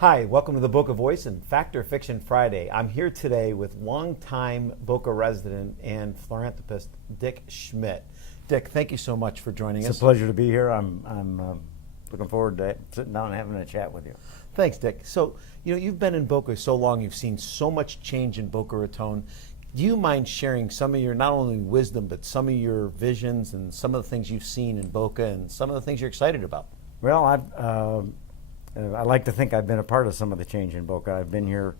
Hi, welcome to the Boca Voice and Fact or Fiction Friday. I'm here today with longtime Boca resident and philanthropist Dick Schmidt. Dick, thank you so much for joining us. It's a pleasure to be here. I'm looking forward to sitting down and having a chat with you. Thanks, Dick. So, you've been in Boca so long, you've seen so much change in Boca Raton. Do you mind sharing some of your, not only wisdom, but some of your visions and some of the things you've seen in Boca and some of the things you're excited about? Well, I like to think I've been a part of some of the change in Boca. I've been here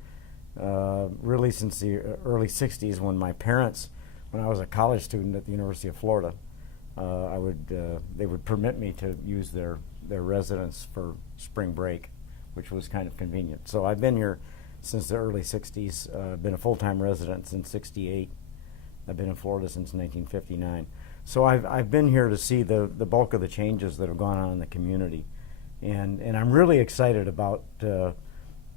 really since the early 60s when my parents, when I was a college student at the University of Florida, they would permit me to use their residence for spring break, which was kind of convenient. So I've been here since the early 60s. I've been a full-time resident since 68. I've been in Florida since 1959. So I've been here to see the bulk of the changes that have gone on in the community. And I'm really excited about the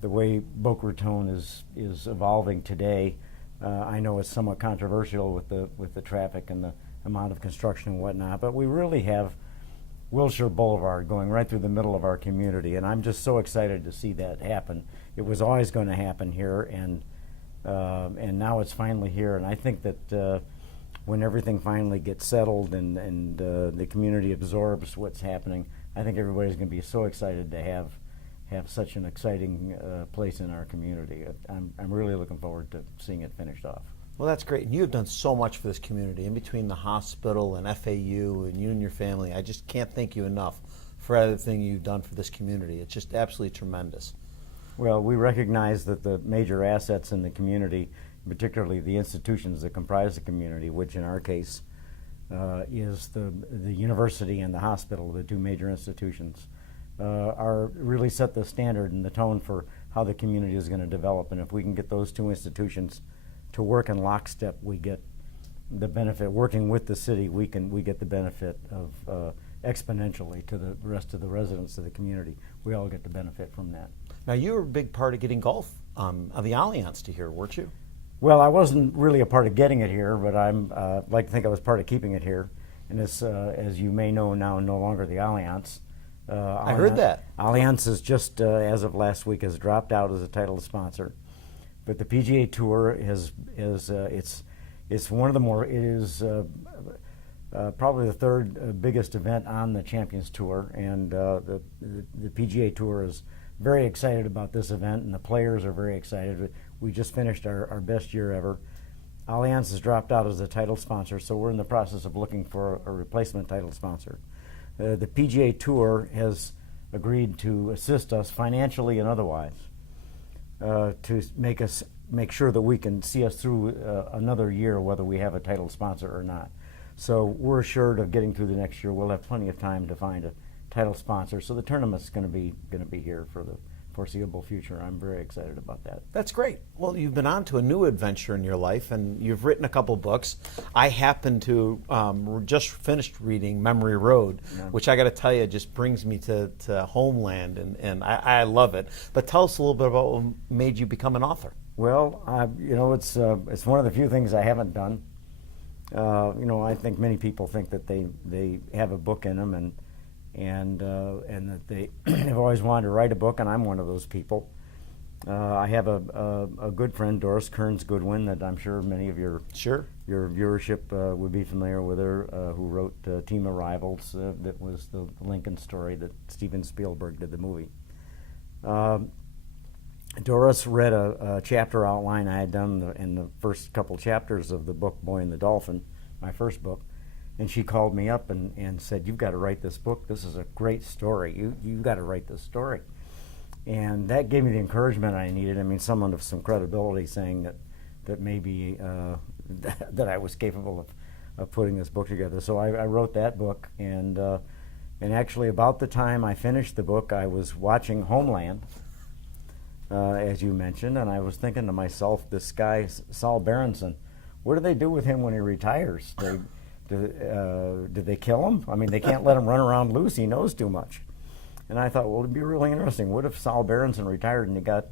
way Boca Raton is evolving today. I know it's somewhat controversial with the traffic and the amount of construction and whatnot, but we really have Wilshire Boulevard going right through the middle of our community, and I'm just so excited to see that happen. It was always going to happen here, and now it's finally here. And I think that when everything finally gets settled and the community absorbs what's happening, I think everybody's going to be so excited to have such an exciting place in our community. I'm really looking forward to seeing it finished off. Well, that's great. And you have done so much for this community, in between the hospital and FAU and you and your family. I just can't thank you enough for everything you've done for this community. It's just absolutely tremendous. Well, we recognize that the major assets in the community, particularly the institutions that comprise the community, which in our case is the university and the hospital, the two major institutions, are really set the standard and the tone for how the community is going to develop. And if we can get those two institutions to work in lockstep, we get the benefit. Working with the city, we get the benefit of exponentially to the rest of the residents of the community. We all get the benefit from that. Now, you were a big part of getting golf of the Allianz to here, weren't you? Well, I wasn't really a part of getting it here, but I'm like to think I was part of keeping it here. And it's, as you may know now, no longer the Allianz. I heard that. Allianz is just, as of last week, has dropped out as a title sponsor. But the PGA Tour it's one of the more, it is probably the third biggest event on the Champions Tour. And the PGA Tour is very excited about this event, and the players are very excited. We just finished our best year ever. Allianz has dropped out as a title sponsor, so we're in the process of looking for a replacement title sponsor. The PGA Tour has agreed to assist us financially and otherwise to make sure that we can see us through another year, whether we have a title sponsor or not. So we're assured of getting through the next year. We'll have plenty of time to find a title sponsor. So the tournament's going to be here for the foreseeable future. I'm very excited about that. That's great. Well, you've been on to a new adventure in your life, and you've written a couple books. I happen to just finished reading Memory Road, which I got to tell you just brings me to homeland, and I love it. But tell us a little bit about what made you become an author. Well, it's one of the few things I haven't done. I think many people think that they have a book in them, and that they have always wanted to write a book, and I'm one of those people. I have a good friend, Doris Kearns Goodwin, that I'm sure many of your viewership would be familiar with her, who wrote Team of Rivals, that was the Lincoln story that Steven Spielberg did the movie. Doris read a chapter outline I had done in the first couple chapters of the book Boy and the Dolphin, my first book. And she called me up and said, "You've got to write this book. This is a great story. You've got to write this story." And that gave me the encouragement I needed. I mean, someone of some credibility saying that maybe that I was capable of putting this book together. So I wrote that book, and actually about the time I finished the book, I was watching Homeland, as you mentioned, and I was thinking to myself, this guy, Saul Berenson, what do they do with him when he retires? Did they kill him? I mean, they can't let him run around loose. He knows too much. And I thought, well, it'd be really interesting. What if Saul Berenson retired and he got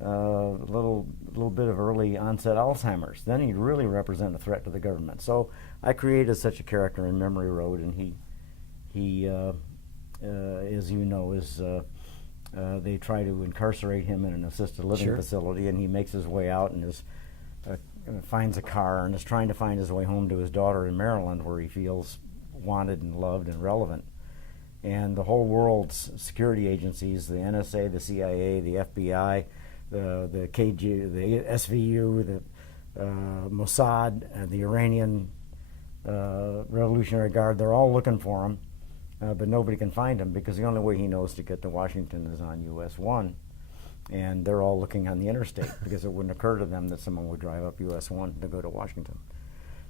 a little bit of early onset Alzheimer's? Then he'd really represent a threat to the government. So I created such a character in Memory Road, and he as you know, is They try to incarcerate him in an assisted living Sure. facility, and he makes his way out and finds a car and is trying to find his way home to his daughter in Maryland, where he feels wanted and loved and relevant. And the whole world's security agencies, the NSA, the CIA, the FBI, the KG, the SVU, the Mossad, the Iranian Revolutionary Guard, they're all looking for him, but nobody can find him because the only way he knows to get to Washington is on US 1. And they're all looking on the interstate because it wouldn't occur to them that someone would drive up US 1 to go to Washington.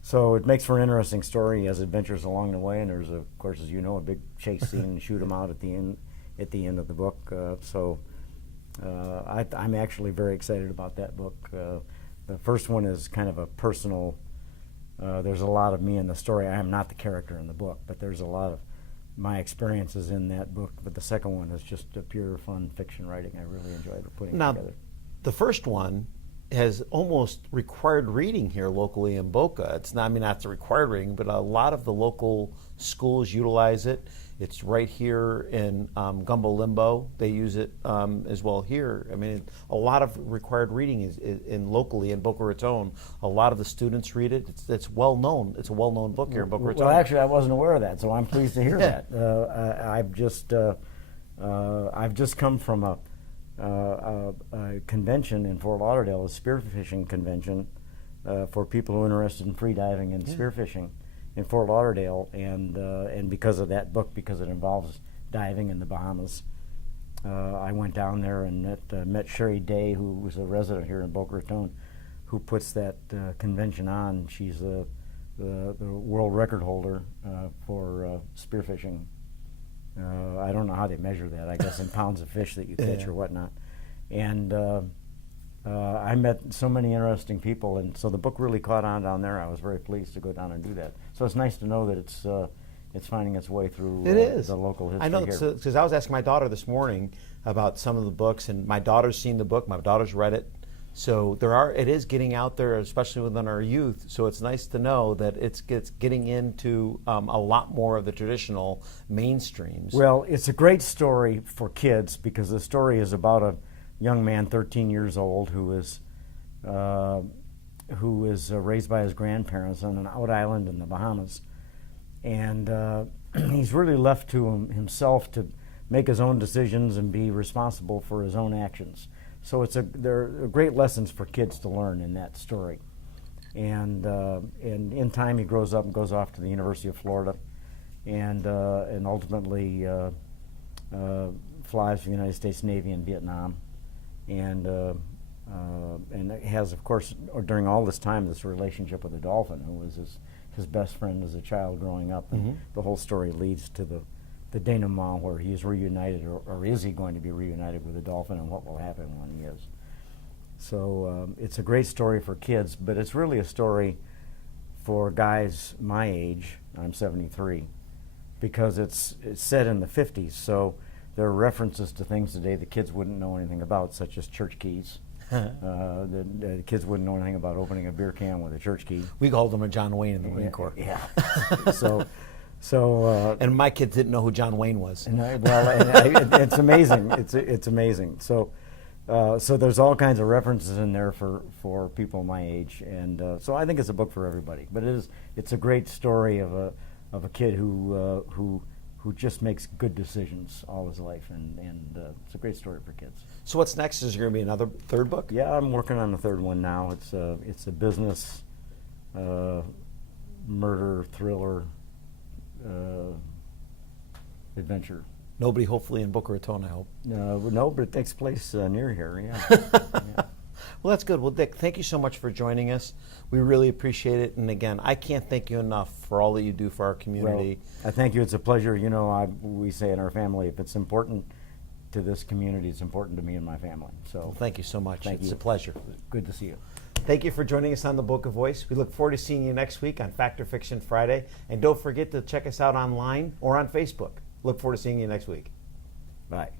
So it makes for an interesting story. He has adventures along the way, and there's, of course, as you know, a big chase scene and shoot him out at the end of the book. I'm actually very excited about that book. The first one is kind of a personal. There's a lot of me in the story. I am not the character in the book, but there's a lot of my experiences in that book. But the second one is just a pure fun fiction writing. I really enjoyed putting it together. The first one has almost required reading here locally in Boca. It's not, I mean, not the required reading, but a lot of the local schools utilize it. It's right here in Gumbo Limbo. They use it as well here. I mean, a lot of required reading is in locally in Boca Raton. A lot of the students read it. It's well known. It's a well-known book here in Boca Raton. Well, actually, I wasn't aware of that, so I'm pleased to hear that. I've just come from a convention in Fort Lauderdale, a spearfishing convention for people who are interested in free diving and spearfishing in Fort Lauderdale, and because of that book, because it involves diving in the Bahamas, I went down there and met Sherry Day, who was a resident here in Boca Raton, who puts that convention on. She's the world record holder for spearfishing. I don't know how they measure that. I guess in pounds of fish that you catch or whatnot. And I met so many interesting people, and so the book really caught on down there. I was very pleased to go down and do that. So it's nice to know that it's finding its way through the local history. I know, here. because I was asking my daughter this morning about some of the books, and my daughter's seen the book. My daughter's read it. So it is getting out there, especially within our youth. So it's nice to know that it's getting into a lot more of the traditional mainstreams. Well, it's a great story for kids because the story is about a young man, 13 years old, who is raised by his grandparents on an out island in the Bahamas, and he's really left to himself to make his own decisions and be responsible for his own actions. So there are great lessons for kids to learn in that story. And in time, he grows up and goes off to the University of Florida, and ultimately flies for the United States Navy in Vietnam, and has, of course, during all this time, this relationship with a dolphin, who was his best friend as a child growing up. And the whole story leads to the denouement, where he is reunited, or is he going to be reunited with a dolphin, and what will happen when he is. So it's a great story for kids, but it's really a story for guys my age. I'm 73, because it's set in the 50s, so there are references to things today the kids wouldn't know anything about, such as church keys. The kids wouldn't know anything about opening a beer can with a church key. We called him a John Wayne in the Marine Corps. Yeah. So and my kids didn't know who John Wayne was. It's amazing. It's amazing. So there's all kinds of references in there for people my age, and so I think it's a book for everybody. But it's a great story of a kid who just makes good decisions all his life, and it's a great story for kids. So what's next? Is there going to be another third book? Yeah, I'm working on the third one now. It's a business murder thriller adventure. Nobody, hopefully, in Boca Raton, I hope. No, but it takes place near here. Yeah. Yeah. Well, that's good. Well, Dick, thank you so much for joining us. We really appreciate it. And again, I can't thank you enough for all that you do for our community. Well, I thank you. It's a pleasure. You know, we say in our family, if it's important to this community, it's important to me and my family. So well, thank you so much. Thank you. It's a pleasure. Good to see you. Thank you for joining us on the Boca Voice. We look forward to seeing you next week on Fact or Fiction Friday. And don't forget to check us out online or on Facebook. Look forward to seeing you next week. Bye.